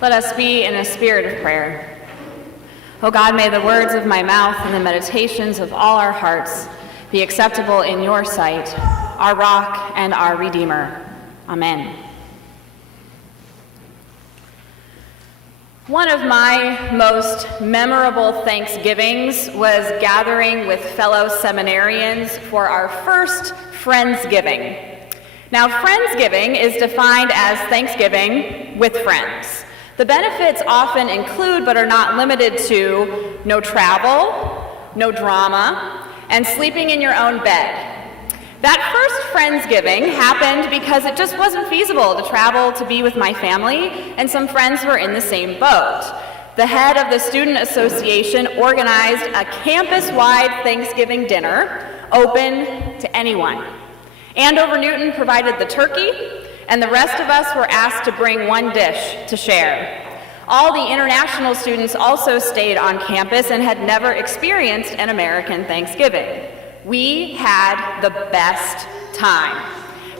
Let us be in a spirit of prayer. O God, may the words of my mouth and the meditations of all our hearts be acceptable in your sight, our rock and our Redeemer. Amen. One of my most memorable Thanksgivings was gathering with fellow seminarians for our first Friendsgiving. Now, Friendsgiving is defined as Thanksgiving with friends. The benefits often include, but are not limited to, no travel, no drama, and sleeping in your own bed. That first Friendsgiving happened because it just wasn't feasible to travel to be with my family, and some friends were in the same boat. The head of the Student Association organized a campus-wide Thanksgiving dinner open to anyone. Andover Newton provided the turkey, and the rest of us were asked to bring one dish to share. All the international students also stayed on campus and had never experienced an American Thanksgiving. We had the best time.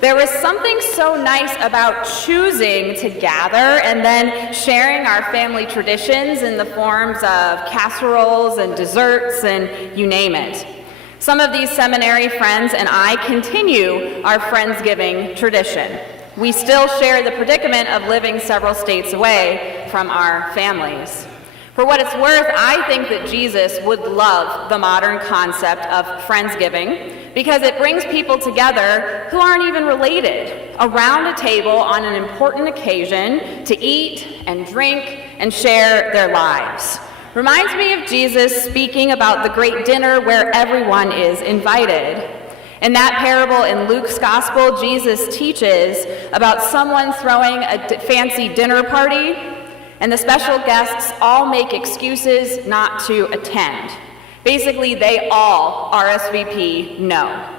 There was something so nice about choosing to gather and then sharing our family traditions in the forms of casseroles and desserts and you name it. Some of these seminary friends and I continue our Friendsgiving tradition. We still share the predicament of living several states away from our families. For what it's worth, I think that Jesus would love the modern concept of Friendsgiving because it brings people together who aren't even related around a table on an important occasion to eat and drink and share their lives. Reminds me of Jesus speaking about the great dinner where everyone is invited. In that parable in Luke's gospel, Jesus teaches about someone throwing a fancy dinner party, and the special guests all make excuses not to attend. Basically, they all RSVP no.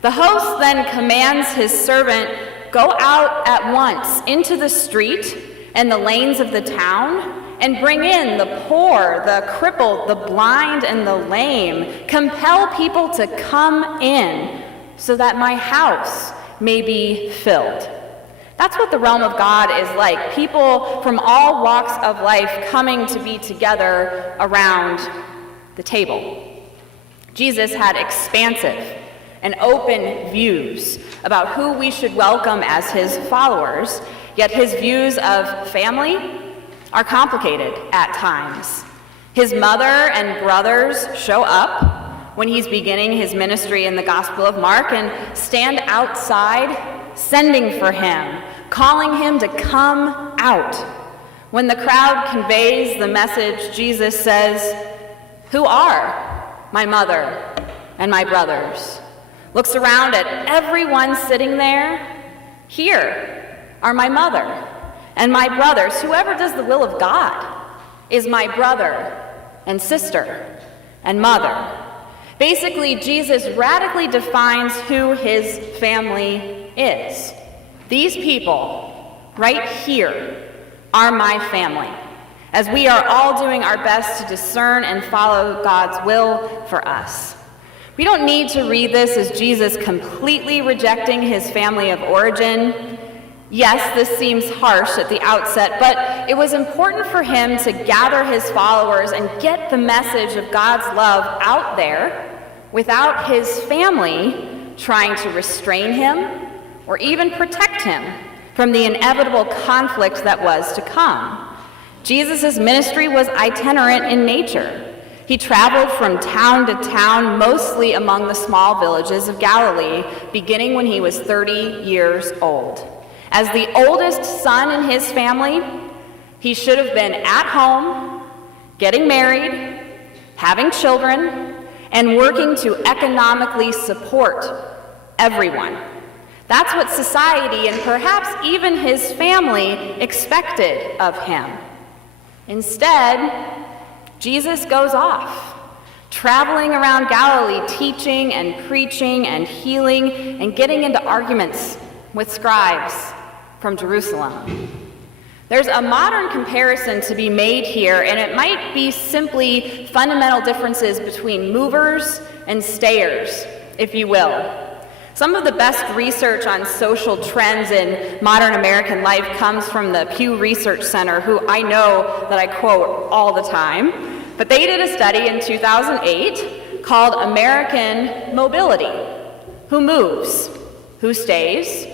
The host then commands his servant, go out at once into the street and the lanes of the town, and bring in the poor, the crippled, the blind, and the lame. Compel people to come in so that my house may be filled. That's what the realm of God is like. People from all walks of life coming to be together around the table. Jesus had expansive and open views about who we should welcome as his followers, yet his views of family are complicated at times. His mother and brothers show up when he's beginning his ministry in the Gospel of Mark and stand outside, sending for him, calling him to come out. When the crowd conveys the message, Jesus says, "Who are my mother and my brothers?" Looks around at everyone sitting there. "Here are my mother and my brothers. Whoever does the will of God is my brother and sister and mother." Basically, Jesus radically defines who his family is. These people right here are my family, as we are all doing our best to discern and follow God's will for us. We don't need to read this as Jesus completely rejecting his family of origin. Yes, this seems harsh at the outset, but it was important for him to gather his followers and get the message of God's love out there without his family trying to restrain him or even protect him from the inevitable conflict that was to come. Jesus' ministry was itinerant in nature. He traveled from town to town, mostly among the small villages of Galilee, beginning when he was 30 years old. As the oldest son in his family, he should have been at home, getting married, having children, and working to economically support everyone. That's what society and perhaps even his family expected of him. Instead, Jesus goes off, traveling around Galilee, teaching and preaching and healing and getting into arguments with scribes from Jerusalem. There's a modern comparison to be made here, and it might be simply fundamental differences between movers and stayers, if you will. Some of the best research on social trends in modern American life comes from the Pew Research Center, who I know that I quote all the time. But they did a study in 2008 called American Mobility. Who moves? Who stays?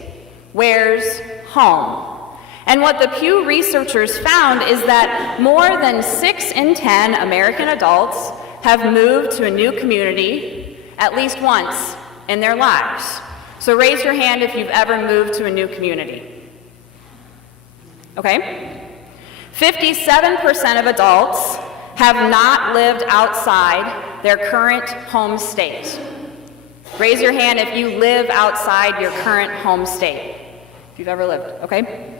Where's home? And what the Pew researchers found is that more than 6 in 10 American adults have moved to a new community at least once in their lives. So raise your hand if you've ever moved to a new community. Okay? 57% of adults have not lived outside their current home state. Raise your hand if you live outside your current home state, if you've ever lived, okay?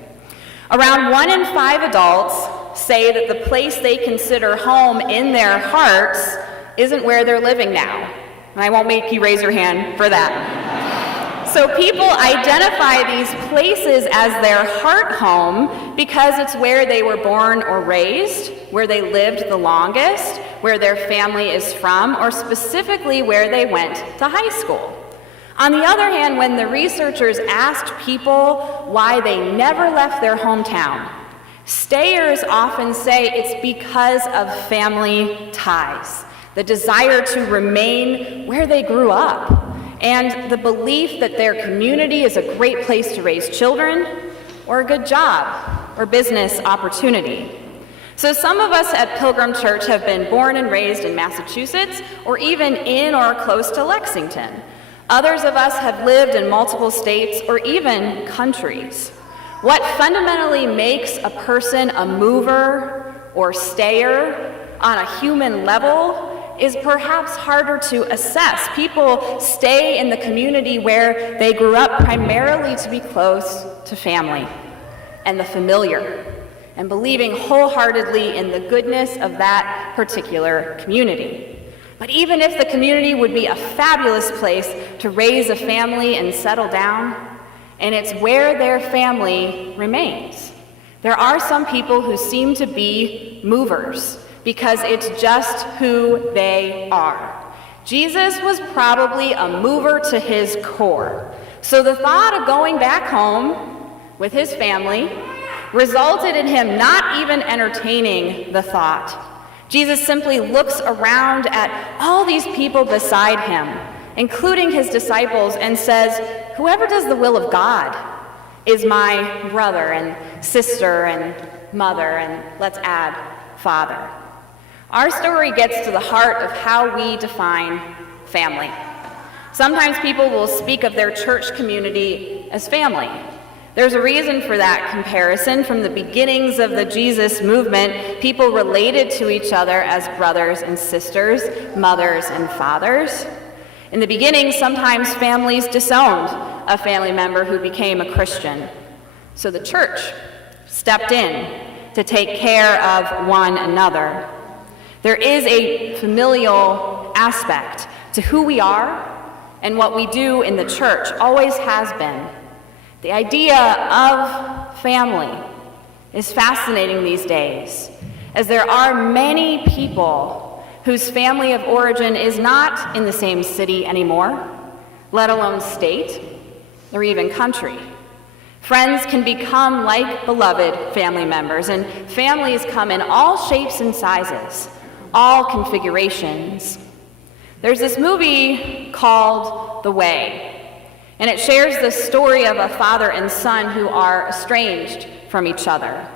Around 1 in 5 adults say that the place they consider home in their hearts isn't where they're living now. And I won't make you raise your hand for that. So people identify these places as their heart home because it's where they were born or raised, where they lived the longest, where their family is from, or specifically where they went to high school. On the other hand, when the researchers asked people why they never left their hometown, stayers often say it's because of family ties, the desire to remain where they grew up, and the belief that their community is a great place to raise children, or a good job, or business opportunity. So some of us at Pilgrim Church have been born and raised in Massachusetts, or even in or close to Lexington. Others of us have lived in multiple states or even countries. What fundamentally makes a person a mover or stayer on a human level is perhaps harder to assess. People stay in the community where they grew up primarily to be close to family and the familiar, and believing wholeheartedly in the goodness of that particular community. But even if the community would be a fabulous place to raise a family and settle down, and it's where their family remains, there are some people who seem to be movers because it's just who they are. Jesus was probably a mover to his core. So the thought of going back home with his family resulted in him not even entertaining the thought. Jesus simply looks around at all these people beside him, including his disciples, and says, "Whoever does the will of God is my brother and sister and mother," and let's add, father. Our story gets to the heart of how we define family. Sometimes people will speak of their church community as family. There's a reason for that comparison. From the beginnings of the Jesus movement, people related to each other as brothers and sisters, mothers and fathers. In the beginning, sometimes families disowned a family member who became a Christian. So the church stepped in to take care of one another. There is a familial aspect to who we are and what we do in the church, always has been. The idea of family is fascinating these days, as there are many people whose family of origin is not in the same city anymore, let alone state or even country. Friends can become like beloved family members, and families come in all shapes and sizes, all configurations. There's this movie called The Way, and it shares the story of a father and son who are estranged from each other.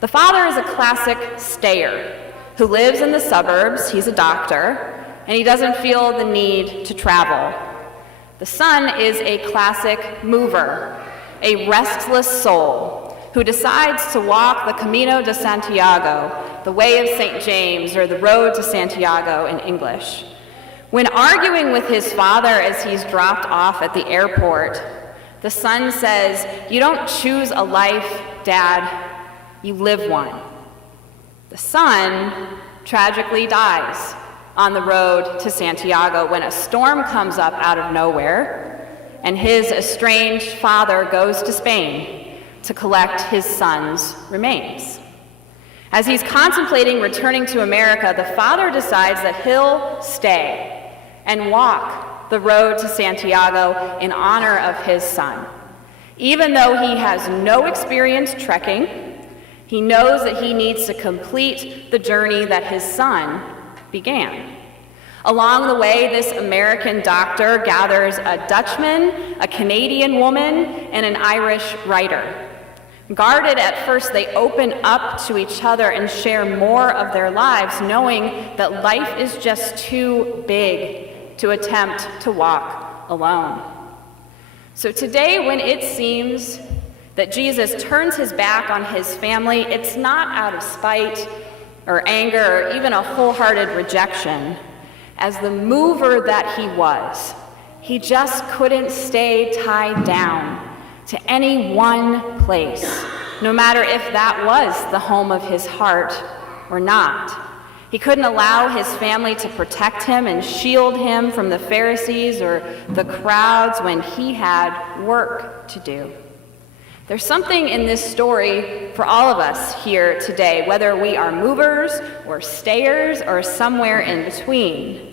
The father is a classic stayer who lives in the suburbs. He's a doctor, and he doesn't feel the need to travel. The son is a classic mover, a restless soul who decides to walk the Camino de Santiago, the way of St. James, or the road to Santiago in English. When arguing with his father as he's dropped off at the airport, the son says, "You don't choose a life, Dad, you live one." The son tragically dies on the road to Santiago when a storm comes up out of nowhere, and his estranged father goes to Spain to collect his son's remains. As he's contemplating returning to America, the father decides that he'll stay and walk the road to Santiago in honor of his son. Even though he has no experience trekking, he knows that he needs to complete the journey that his son began. Along the way, this American doctor gathers a Dutchman, a Canadian woman, and an Irish writer. Guarded at first, they open up to each other and share more of their lives, knowing that life is just too big to attempt to walk alone. So today, when it seems that Jesus turns his back on his family, it's not out of spite or anger or even a wholehearted rejection. As the mover that he was, he just couldn't stay tied down to any one place, no matter if that was the home of his heart or not. He couldn't allow his family to protect him and shield him from the Pharisees or the crowds when he had work to do. There's something in this story for all of us here today, whether we are movers or stayers or somewhere in between.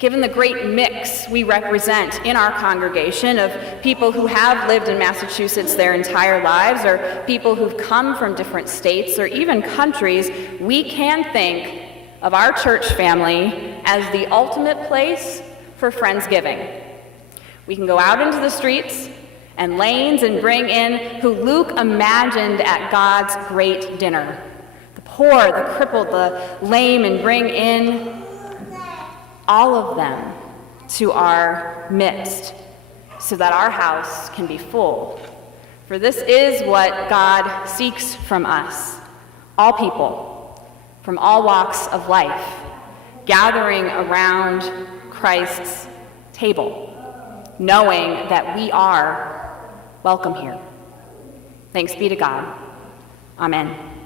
Given the great mix we represent in our congregation of people who have lived in Massachusetts their entire lives, or people who've come from different states or even countries, we can think of our church family as the ultimate place for Friendsgiving. We can go out into the streets and lanes and bring in who Luke imagined at God's great dinner. The poor, the crippled, the lame, and bring in all of them to our midst so that our house can be full. For this is what God seeks from us, all people, from all walks of life, gathering around Christ's table, knowing that we are welcome here. Thanks be to God. Amen.